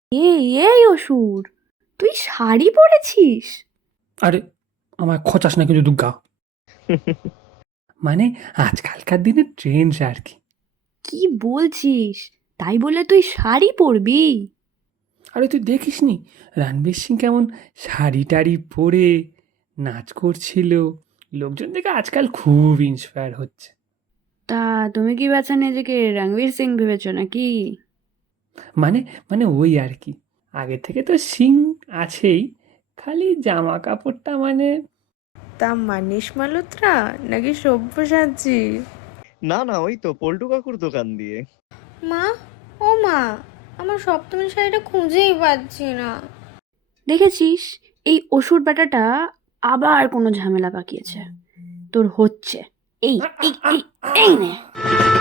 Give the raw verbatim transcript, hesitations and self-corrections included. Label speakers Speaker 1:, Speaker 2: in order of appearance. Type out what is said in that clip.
Speaker 1: এই এই অসুর, তুই শাড়ি পরেছিস?
Speaker 2: আরে আমায় খচাস না কিন্তু দুর্গা। মানে আজকালকার দিনে ট্রেন্ডস আর কি।
Speaker 1: কি বলছিস? তাই বলে তুই শাড়ি পরবি?
Speaker 2: আরে তুই দেখিসনি রণবীর সিং কেমন শাড়ি টাড়ি পরে নাচ করছিল? লোকজন দেখে আজকাল খুব ইন্সপায়ার হচ্ছে।
Speaker 1: তা তুমি কি বাছা নিজেকে রণবীর সিং ভেবেছো নাকি?
Speaker 2: মানে মানে ওই আর কি, আগে থেকে তো সিং আছেই, খালি জামা কাপড়টা মানে।
Speaker 3: তা মানিস মালুত্রা নাকি সব্যসাচী?
Speaker 4: না না, ওই তো পল্টু কাকুর দোকান দিয়ে।
Speaker 3: মা, ও মা, আমার সপ্তমী শাড়িটা খুঁজেই পাচ্ছি না।
Speaker 1: দেখেছিস, এই অসুর বেটাটা আবার কোনো ঝামেলা পাকিয়েছে। তোর হচ্ছে এই এই এই এই নে।